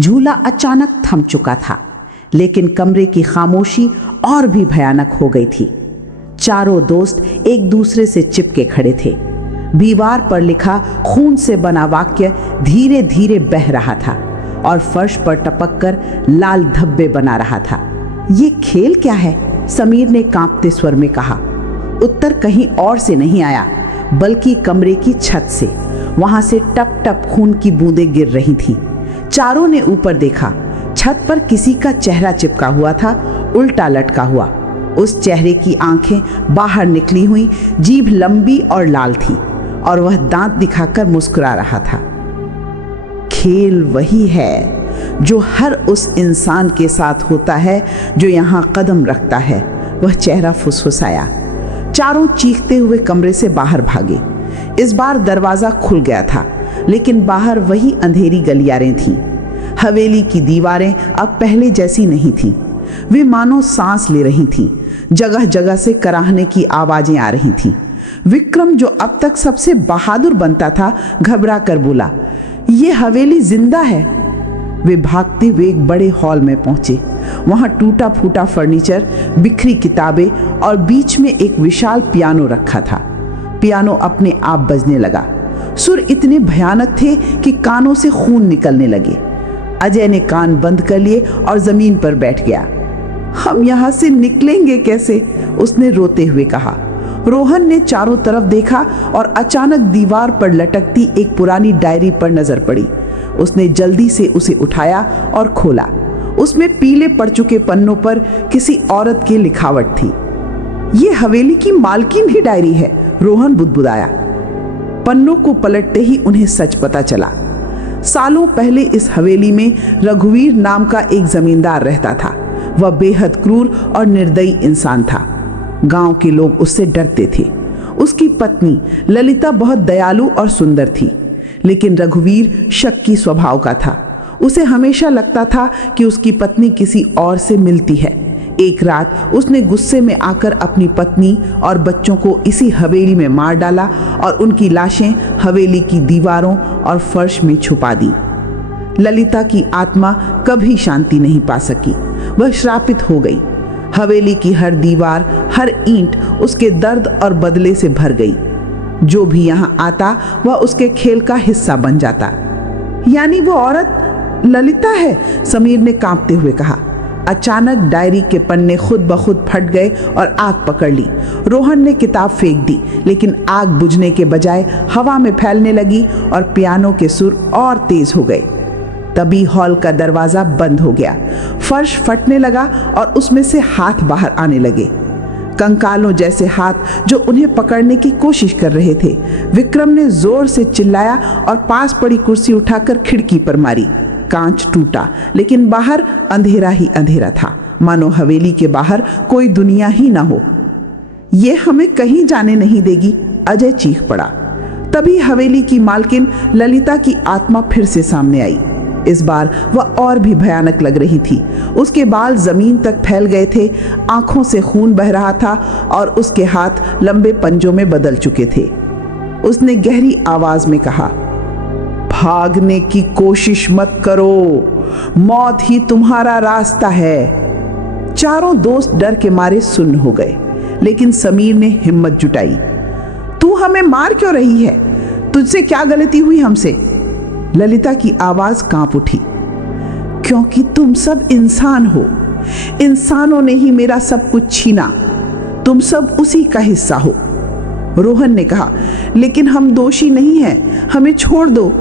झूला अचानक थम चुका था, लेकिन कमरे की खामोशी और भी भयानक हो गई थी। चारों दोस्त एक दूसरे से चिपके खड़े थे। दीवार पर लिखा खून से बना वाक्य धीरे धीरे बह रहा था और फर्श पर टपककर लाल धब्बे बना रहा था। ये खेल क्या है? समीर ने कांपते स्वर में कहा। उत्तर कहीं और से नहीं आया, बल्कि कमरे की छत से। वहां से टप टप खून की बूंदें गिर रही थीं। चारों ने ऊपर देखा। छत पर किसी का चेहरा चिपका हुआ था, उल्टा लटका हुआ। उस चेहरे की आंखें बाहर निकली हुई, जीभ लंबी और लाल थी और वह दांत दिखाकर मुस्कुरा रहा था। खेल वही है जो हर उस इंसान के साथ होता है जो यहाँ कदम रखता है, वह चेहरा फुसफुसाया। चारों चीखते हुए कमरे से बाहर भागे। इस बार दरवाजा खुल गया था, लेकिन बाहर वही अंधेरी गलियारें थीं। हवेली की दीवारें अब पहले जैसी नहीं थीं। वे मानो सांस ले रही थीं। जगह जगह से कराहने की आवाजें आ रही थीं। विक्रम, जो अब तक सबसे बहादुर बनता था, घबरा कर बोला, ये हवेली जिंदा है। वे भागते हुए एक बड़े हॉल में पहुंचे। वहां टूटा फूटा फर्नीचर, बिखरी किताबें और बीच में एक विशाल पियानो रखा था। पियानो अपने आप बजने लगा। सुर इतने भयानक थे कि कानों से खून निकलने लगे। अजय ने कान बंद कर लिए और जमीन पर बैठ गया। हम यहां से निकलेंगे कैसे? उसने रोते हुए कहा। रोहन ने चारों तरफ देखा और अचानक दीवार पर लटकती एक पुरानी डायरी पर नजर पड़ी। उसने जल्दी से उसे उठाया और खोला। उसमें पीले पड़ चुके पन्नों पर किसी औरत की लिखावट थी। ये हवेली की मालकिन की डायरी है, रोहन बुदबुदाया। पन्नों को पलटते ही उन्हें सच पता चला। सालों पहले इस हवेली में रघुवीर नाम का एक जमींदार रहता था। वह बेहद क्रूर और निर्दयी इंसान था। गांव के लोग उससे डरते थे। उसकी पत्नी ललिता बहुत दयालु और सुंदर थी, लेकिन रघुवीर शक्की स्वभाव का था। उसे हमेशा लगता था कि उसकी पत्नी किसी और से मिलती है। एक रात उसने गुस्से में आकर अपनी पत्नी और बच्चों को इसी हवेली में मार डाला और उनकी लाशें हवेली की दीवारों और फर्श में छुपा दी। ललिता की आत्मा कभी शांति नहीं पा सकी। वह श्रापित हो गई। हवेली की हर दीवार, हर ईंट उसके दर्द और बदले से भर गई। जो भी यहाँ आता वह उसके खेल का हिस्सा बन जाता। यानी वो औरत ललिता है, समीर ने कांपते हुए कहा। अचानक डायरी के पन्ने खुद ब खुद फट गए और आग पकड़ ली। रोहन ने किताब फेंक दी, लेकिन आग बुझने के बजाय हवा में फैलने लगी और पियानो के सुर और तेज हो गए। तभी हॉल का दरवाजा बंद हो गया। फर्श फटने लगा और उसमें से हाथ बाहर आने लगे, कंकालों जैसे हाथ जो उन्हें पकड़ने की कोशिश कर रहे थे। विक्रम ने जोर से चिल्लाया और पास पड़ी कुर्सी उठाकर खिड़की पर मारी। कांच टूटा, लेकिन बाहर अंधेरा ही अंधेरा था, मानो हवेली के बाहर कोई दुनिया ही ना हो। ये हमें कहीं जाने नहीं देगी, अजय चीख पड़ा। तभी हवेली की मालकिन ललिता की आत्मा फिर से सामने आई। इस बार वह और भी भयानक लग रही थी। उसके बाल जमीन तक फैल गए थे, आंखों से खून बह रहा था और उसके हाथ लंबे पंजों में बदल चुके थे। उसने गहरी आवाज में कहा, भागने की कोशिश मत करो, मौत ही तुम्हारा रास्ता है। चारों दोस्त डर के मारे सुन्न हो गए, लेकिन समीर ने हिम्मत जुटाई। तू हमें मार क्यों रही है? तुझसे क्या गलती हुई हमसे? ललिता की आवाज कांप उठी। क्योंकि तुम सब इंसान हो। इंसानों ने ही मेरा सब कुछ छीना। तुम सब उसी का हिस्सा हो, रोहन ने कहा। लेकिन हम दोषी नहीं हैं, हमें छोड़ दो।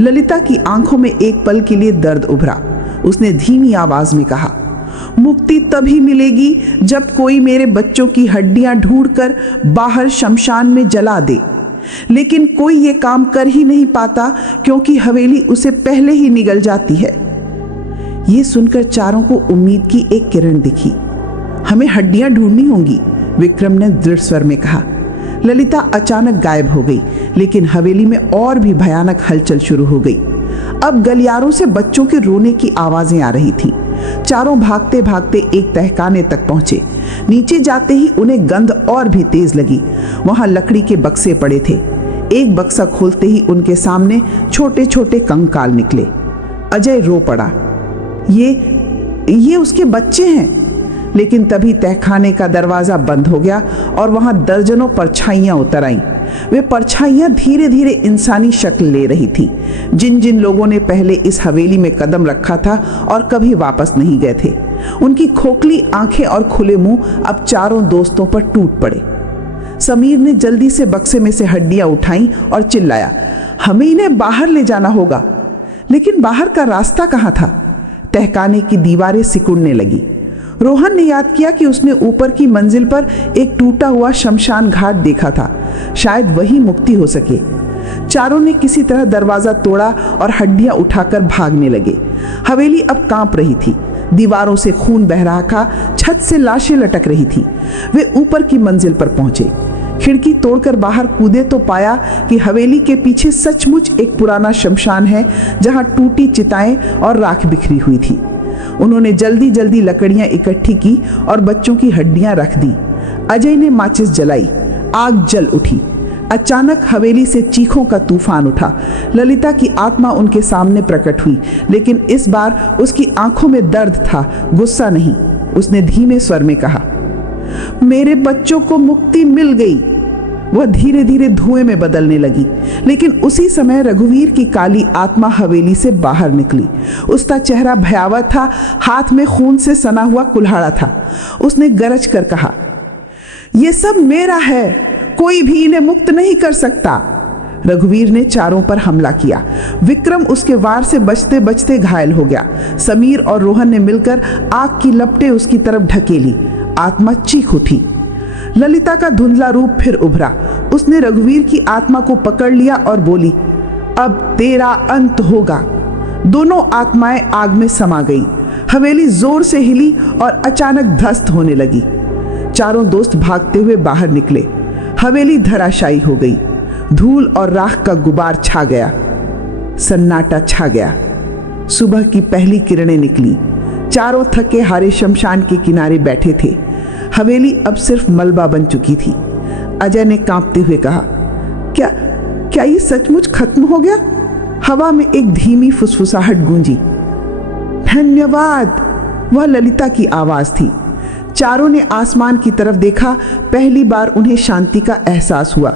ललिता की आंखों में एक पल के लिए दर्द उभरा। उसने धीमी आवाज में कहा, मुक्ति तभी मिलेगी जब कोई मेरे बच्चों की हड्डियां ढूंढकर बाहर शमशान में जला दे। लेकिन कोई ये काम कर ही नहीं पाता, क्योंकि हवेली उसे पहले ही निगल जाती है। ये सुनकर चारों को उम्मीद की एक किरण दिखी। हमें हड्डियां ढूंढनी होंगी, विक्रम ने दृढ़ स्वर में कहा। ललिता अचानक गायब हो गई, लेकिन हवेली में और भी भयानक हलचल शुरू हो गई। अब गलियारों से बच्चों के रोने की आवाजें आ रही थीं। चारों भागते भागते एक तहखाने तक पहुंचे। नीचे जाते ही उन्हें गंध और भी तेज लगी। वहां लकड़ी के बक्से पड़े थे। एक बक्सा खोलते ही उनके सामने छोटे छोटे कंकाल निकले। अजय रो पड़ा। ये उसके बच्चे हैं। लेकिन तभी तहखाने का दरवाजा बंद हो गया और वहां दर्जनों परछाइयां उतर आईं। वे परछाइयां धीरे धीरे इंसानी शक्ल ले रही थी। जिन जिन लोगों ने पहले इस हवेली में कदम रखा था और कभी वापस नहीं गए थे, उनकी खोखली आंखें और खुले मुंह अब चारों दोस्तों पर टूट पड़े। समीर ने जल्दी से बक्से में से हड्डियां उठाई और चिल्लाया, हमें इन्हें बाहर ले जाना होगा। लेकिन बाहर का रास्ता कहां था? तहखाने की दीवारें सिकुड़ने लगी। रोहन ने याद किया कि उसने ऊपर की मंजिल पर एक टूटा हुआ शमशान घाट देखा था। शायद वही मुक्ति हो सके। चारों ने किसी तरह दरवाजा तोड़ा और हड्डियां उठाकर भागने लगे। हवेली अब कांप रही थी। दीवारों से खून बह रहा था, छत से लाशें लटक रही थी। वे ऊपर की मंजिल पर पहुंचे। खिड़की तोड़कर बाहर कूदे तो पाया कि हवेली के पीछे सचमुच एक पुराना शमशान है, जहां टूटी चिताएं और राख बिखरी हुई थी। उन्होंने जल्दी जल्दी लकड़ियां इकट्ठी की और बच्चों की हड्डियां रख दी। अजय ने माचिस जलाई। आग जल उठी। अचानक हवेली से चीखों का तूफान उठा। ललिता की आत्मा उनके सामने प्रकट हुई, लेकिन इस बार उसकी आंखों में दर्द था, गुस्सा नहीं। उसने धीमे स्वर में कहा, मेरे बच्चों को मुक्ति मिल गई। वह धीरे धीरे धुएं में बदलने लगी। लेकिन उसी समय रघुवीर की काली आत्मा हवेली से बाहर निकली। उसका चेहरा भयावह था, हाथ में खून से सना हुआ कुल्हाड़ा था। उसने गरज कर कहा, यह सब मेरा है, कोई भी इन्हें मुक्त नहीं कर सकता। रघुवीर ने चारों पर हमला किया। विक्रम उसके वार से बचते बचते घायल हो गया। समीर और रोहन ने मिलकर आग की लपटें उसकी तरफ ढकेली। आत्मा चीख उठी। ललिता का धुंधला रूप फिर उभरा। उसने रघुवीर की आत्मा को पकड़ लिया और बोली, अब तेरा अंत होगा। दोनों आत्माएं आग में समा गईं। हवेली जोर से हिली और अचानक ध्वस्त होने लगी। चारों दोस्त भागते हुए बाहर निकले। हवेली धराशायी हो गई। धूल और राख का गुबार छा गया। सन्नाटा छा गया। सुबह की पहली किरणें निकली। चारों थके हारे शमशान के किनारे बैठे थे। हवेली अब सिर्फ मलबा बन चुकी थी। अजय ने कांपते हुए कहा, क्या ये सचमुच खत्म हो गया? हवा में एक धीमी फुसफुसाहट गूंजी। धन्यवाद, वह ललिता की आवाज थी। चारों ने आसमान की तरफ देखा। पहली बार उन्हें शांति का एहसास हुआ।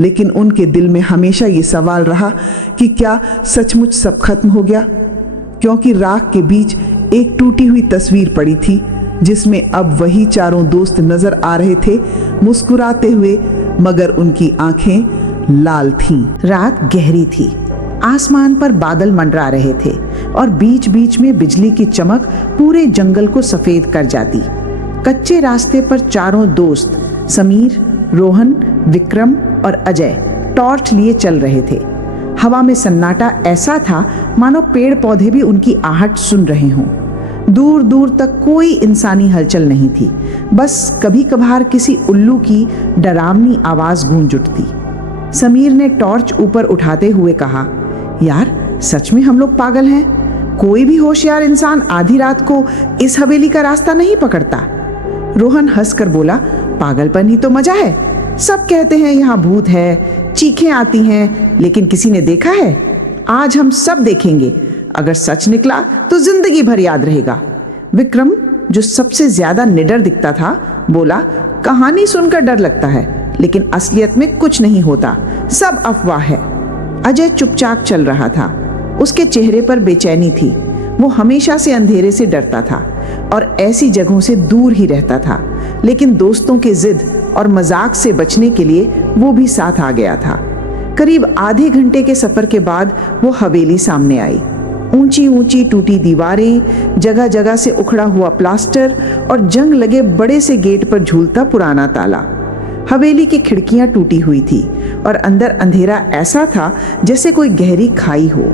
लेकिन उनके दिल में हमेशा ये सवाल रहा कि क्या सचमुच सब खत्म हो गया? क्योंकि राख के बीच एक टूटी हुई तस्वीर पड़ी थी, जिसमें अब वही चारों दोस्त नजर आ रहे थे, मुस्कुराते हुए, मगर उनकी आंखें लाल थीं। रात गहरी थी। आसमान पर बादल मंडरा रहे थे और बीच बीच में बिजली की चमक पूरे जंगल को सफेद कर जाती। कच्चे रास्ते पर चारों दोस्त समीर, रोहन, विक्रम और अजय टॉर्च लिए चल रहे थे। हवा में सन्नाटा ऐसा था मानो पेड़ पौधे भी उनकी आहट सुन रहे हों। दूर दूर तक कोई इंसानी हलचल नहीं थी। बस कभी कभार किसी उल्लू की डरावनी आवाज गूंज उठती। समीर ने टॉर्च ऊपर उठाते हुए कहा, यार सच में हम लोग पागल हैं। कोई भी होशियार इंसान आधी रात को इस हवेली का रास्ता नहीं पकड़ता। रोहन हंसकर बोला, पागलपन ही तो मजा है। सब कहते हैं यहाँ भूत है, चीखें आती हैं, लेकिन किसी ने देखा है? आज हम सब देखेंगे। अगर सच निकला तो जिंदगी भर याद रहेगा। विक्रम, जो सबसे ज्यादा निडर दिखता था, बोला, कहानी सुनकर डर लगता है, लेकिन असलियत में कुछ नहीं होता, सब अफवाह है। अजय चुपचाप चल रहा था। उसके चेहरे पर बेचैनी थी। वो हमेशा से अंधेरे से डरता था और ऐसी जगहों से दूर ही रहता था। लेकिन दोस्तों के जिद और मजाक से बचने के लिए वो भी साथ आ गया था। करीब आधे घंटे के सफर के बाद वो हवेली सामने आई। ऊंची ऊंची टूटी दीवारें, जगह जगह से उखड़ा हुआ प्लास्टर और जंग लगे बड़े से गेट पर झूलता पुराना ताला। हवेली की खिड़कियां टूटी हुई थी और अंदर अंधेरा ऐसा था जैसे कोई गहरी खाई हो।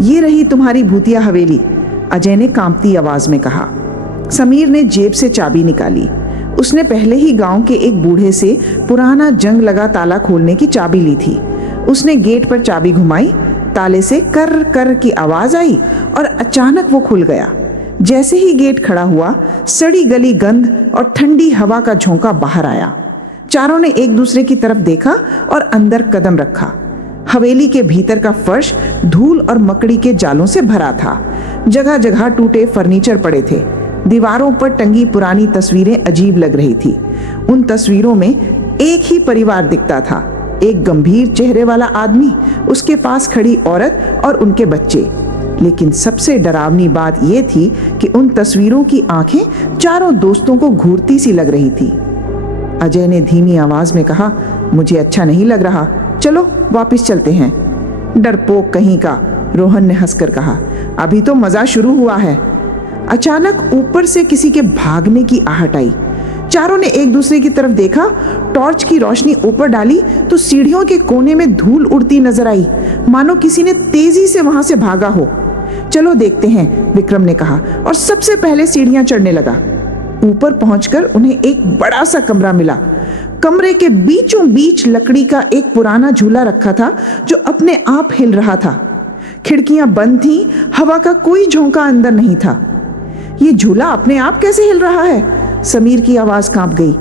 ये रही तुम्हारी भूतिया हवेली, अजय ने कांपती आवाज में कहा। समीर ने जेब से चाबी निकाली। उसने पहले ही गांव के एक बूढ़े से पुराना जंग लगा ताला खोलने की चाबी ली थी। उसने गेट पर चाबी घुमाई, ताले से कर कर की आवाज आई और अचानक वो खुल गया। जैसे ही गेट खड़ा हुआ, सड़ी गली गंध और ठंडी हवा का झोंका बाहर आया। चारों ने एक दूसरे की तरफ देखा और अंदर कदम रखा। हवेली के भीतर का फर्श धूल और मकड़ी के जालों से भरा था। जगह जगह टूटे फर्नीचर पड़े थे। दीवारों पर टंगी पुरानी तस्वीरें अजीब लग रही थी। उन तस्वीरों में एक ही परिवार दिखता था, एक गंभीर चेहरे वाला आदमी, उसके पास खड़ी औरत और उनके बच्चे। लेकिन सबसे डरावनी बात यह थी कि उन तस्वीरों की आंखें चारों दोस्तों को घूरती सी लग रही थी। अजय ने धीमी आवाज में कहा, मुझे अच्छा नहीं लग रहा, चलो वापस चलते हैं। डरपोक कहीं का, रोहन ने हंसकर कहा, अभी तो मजा शुरू हुआ है। अचानक ऊपर से किसी के भागने की आहट आई। चारों ने एक दूसरे की तरफ देखा। टॉर्च की रोशनी ऊपर डाली तो सीढ़ियों के कोने में धूल उड़ती नजर आई, मानो किसी ने तेजी से वहां से भागा हो। चलो देखते हैं, विक्रम ने कहा और सबसे पहले सीढ़ियां चढ़ने लगा। ऊपर पहुंचकर उन्हें एक बड़ा सा कमरा मिला। कमरे के बीचों बीच लकड़ी का एक पुराना झूला रखा था जो अपने आप हिल रहा था। खिड़कियां बंद थीं, हवा का कोई झोंका अंदर नहीं था। ये झूला अपने आप कैसे हिल रहा है? समीर की आवाज कांप गई।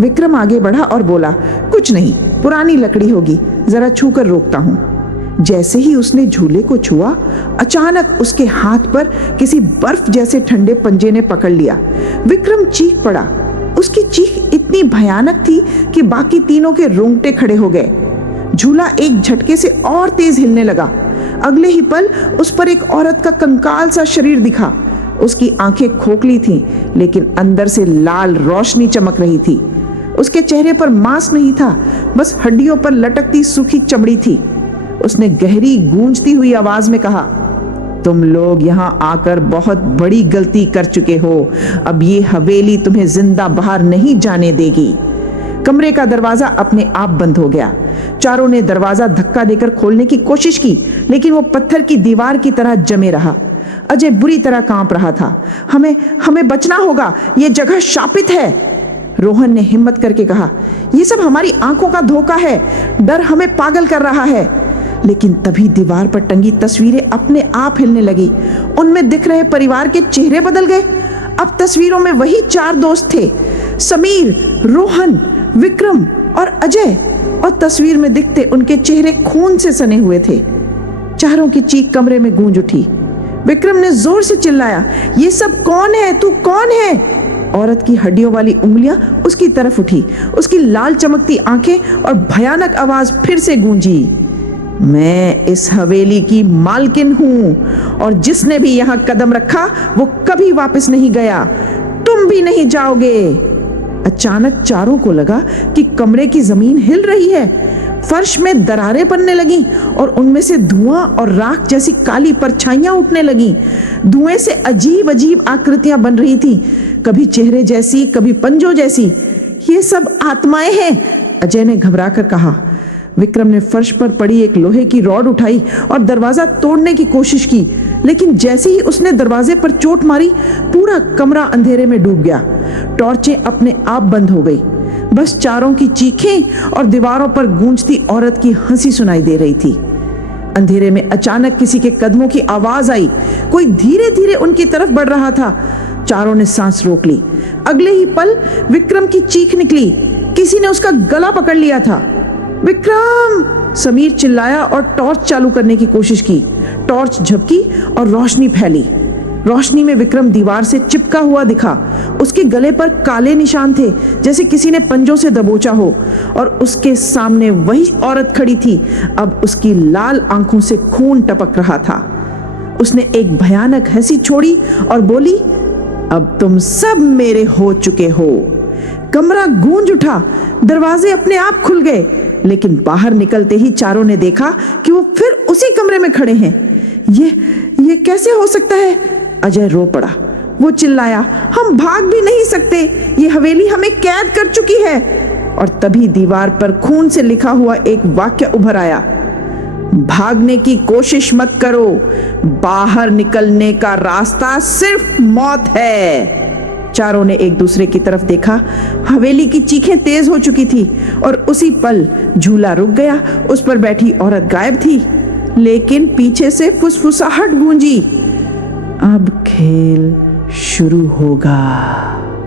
विक्रम आगे बढ़ा और बोला, कुछ नहीं, पुरानी लकड़ी होगी, जरा छू कर रोकता हूं। जैसे ही उसने झूले को छुआ, अचानक उसके हाथ पर किसी बर्फ जैसे ठंडे पंजे ने पकड़ लिया। विक्रम चीख पड़ा। उसकी चीख इतनी भयानक थी कि बाकी तीनों के रोंगटे खड़े हो गए। झूला एक झटके से और तेज हिलने लगा। अगले ही पल उस पर एक औरत का कंकाल सा शरीर दिखा। उसकी आंखें खोखली थीं, लेकिन अंदर से लाल रोशनी चमक रही थी। उसके चेहरे पर मांस नहीं था, बस हड्डियों पर लटकती सूखी चमड़ी थी। उसने गहरी गूंजती हुई आवाज में कहा, तुम लोग यहां आकर बहुत बड़ी गलती कर चुके हो। अब ये हवेली तुम्हें जिंदा बाहर नहीं जाने देगी। कमरे का दरवाजा अपने आप बंद हो गया। चारों ने दरवाजा धक्का देकर खोलने की कोशिश की, लेकिन वो पत्थर की दीवार की तरह जमे रहा। अजय बुरी तरह कांप रहा था। हमें बचना होगा, ये जगह शापित है। रोहन ने हिम्मत करके कहा, ये सब हमारी आंखों का धोखा है, डर हमें पागल कर रहा है। लेकिन तभी दीवार पर टंगी तस्वीरें अपने आप हिलने लगी। उनमें दिख रहे परिवार के चेहरे बदल गए। अब तस्वीरों में वही चार दोस्त थे, समीर, रोहन, विक्रम और अजय। और तस्वीर में दिखते उनके चेहरे खून से सने हुए थे। चारों की चीख कमरे में गूंज उठी। विक्रम ने जोर से चिल्लाया, ये सब कौन है? तू कौन है? औरत की हड्डियों वाली उंगलियां उसकी तरफ उठी। उसकी लाल चमकती आंखें और भयानक आवाज फिर से गूंजी, मैं इस हवेली की मालकिन हूं और जिसने भी यहां कदम रखा वो कभी वापस नहीं गया। तुम भी नहीं जाओगे। अचानक चारों को लगा कि कमरे की जमीन हिल रही है। फर्श में दरारें पड़ने लगी और उनमें से धुआं और राख जैसी काली परछाइयां उठने लगी। धुएं से अजीब अजीब आकृतियां बन रही थी, कभी चेहरे जैसी, कभी पंजों जैसी। ये सब आत्माएं हैं, अजय ने घबराकर कहा। विक्रम ने फर्श पर पड़ी एक लोहे की रॉड उठाई और दरवाजा तोड़ने की कोशिश की, लेकिन जैसे ही उसने दरवाजे पर चोट मारी, पूरा कमरा अंधेरे में डूब गया। टॉर्चें अपने आप बंद हो गई। बस चारों की चीखें और दीवारों पर गूंजती औरत की हंसी सुनाई दे रही थी। अंधेरे में अचानक किसी के कदमों की आवाज आई। कोई धीरे धीरे उनकी तरफ बढ़ रहा था। चारों ने सांस रोक ली। अगले ही पल विक्रम की चीख निकली। किसी ने उसका गला पकड़ लिया था। विक्रम! समीर चिल्लाया और टॉर्च चालू करने की कोशिश की। टॉर्च झपकी और रोशनी फैली। रोशनी में विक्रम दीवार से चिपका हुआ दिखा। उसके गले पर काले निशान थे, जैसे किसी ने पंजों से दबोचा हो। और उसके सामने वही औरत खड़ी थी। अब उसकी लाल आंखों से खून टपक रहा था। उसने एक भयानक हंसी छोड़ी और बोली, अब तुम सब मेरे हो चुके हो। कमरा गूंज उठा। दरवाजे अपने आप खुल गए, लेकिन बाहर निकलते ही चारों ने देखा कि वो फिर उसी कमरे में खड़े हैं। ये कैसे हो सकता है? अजय रो पड़ा। वो चिल्लाया, हम भाग भी नहीं सकते, ये हवेली हमें कैद कर चुकी है। और तभी दीवार पर खून से लिखा हुआ एक वाक्य उभर आया, भागने की कोशिश मत करो, बाहर निकलने का रास्ता सिर्फ मौत है। चारों ने एक दूसरे की तरफ देखा। हवेली की चीखें तेज हो चुकी थी और उसी पल झूला रुक गया। उस पर बैठी औरत गायब थी, लेकिन पीछे से फुसफुसाहट गूंजी, अब खेल शुरू होगा।